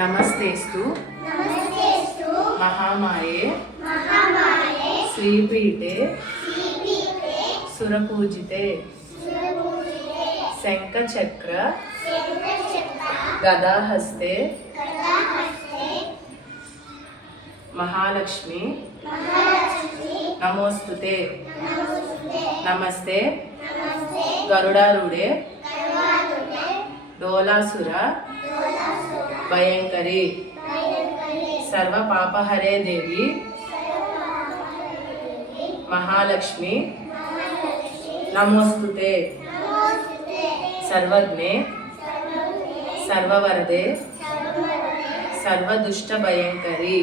नमस्तेस्तु महामाये श्रीपीठे सुरपूजिते शंखचक्र गदाहस्ते महालक्ष्मी नमोस्तुते नमस्ते गरुडारूढ़े डोलासुर भयंकरी सर्व पापहरे देवी महालक्ष्मी नमोस्तुते सर्वज्ञे सर्ववरदे सर्वदुष्ट भयंकरी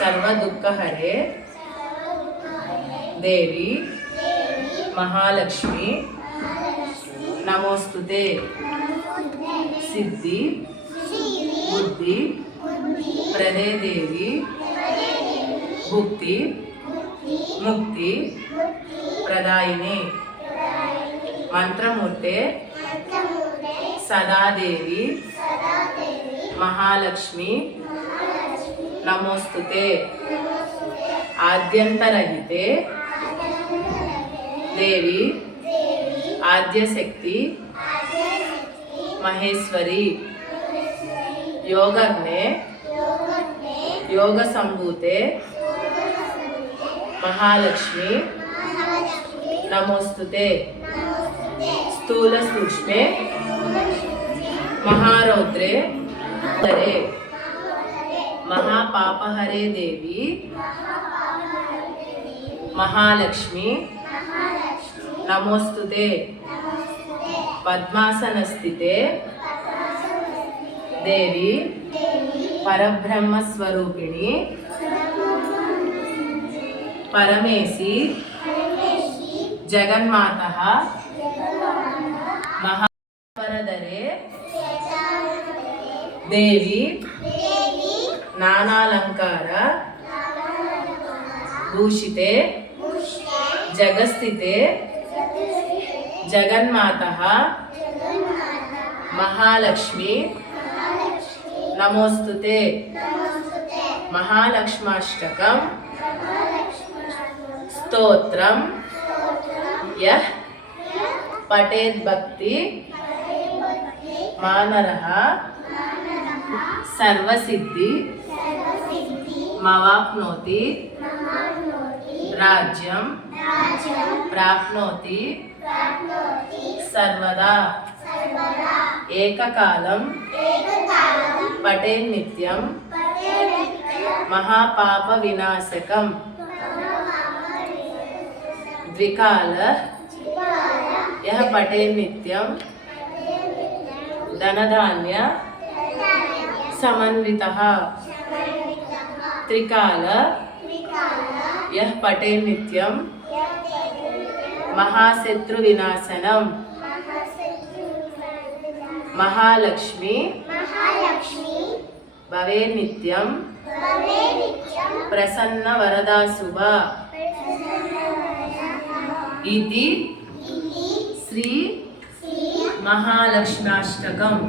सर्वदुःखहरे देवी महालक्ष्मी नमोस्तुते सिद्धि बुद्धि प्रदे देवी भुक्ति मुक्ति प्रदायिनी मंत्रमूर्ते सदादेवी महालक्ष्मी नमोस्तुते आद्यंतरहिते देवी आद्यशक्ति महेश्वरी योगग्ने योग संभूते महालक्ष्मी नमोस्तुते स्थूल सूक्ष्मे महारौद्रे महापापहरे देवी महालक्ष्मी नमोस्तुते पद्मासनस्थिते देवी परब्रह्म स्वरूपिणी परमेशी जगन्मातः महावरदरे देवी नानालंकार भूषिते जगस्थिते जगन्मातः महालक्ष्मी नमोस्तुते महालक्ष्माष्टकं स्तोत्रं यः पठेत् भक्ति मानरः सर्वसिद्धि मवाप्नोति राज्यं प्राप्नोति सर्वदा एककालं पठेत् नित्यं महापाप विनाशकं द्विकाल यह पठेत् नित्यं धनधान्य समन्वितः त्रिकाल यह पठेत् नित्यं महाशत्रु विनाशनम महालक्ष्मी भवे नित्यं प्रसन्न वरदा शुभा इति श्री महालक्ष्म्याष्टकम्।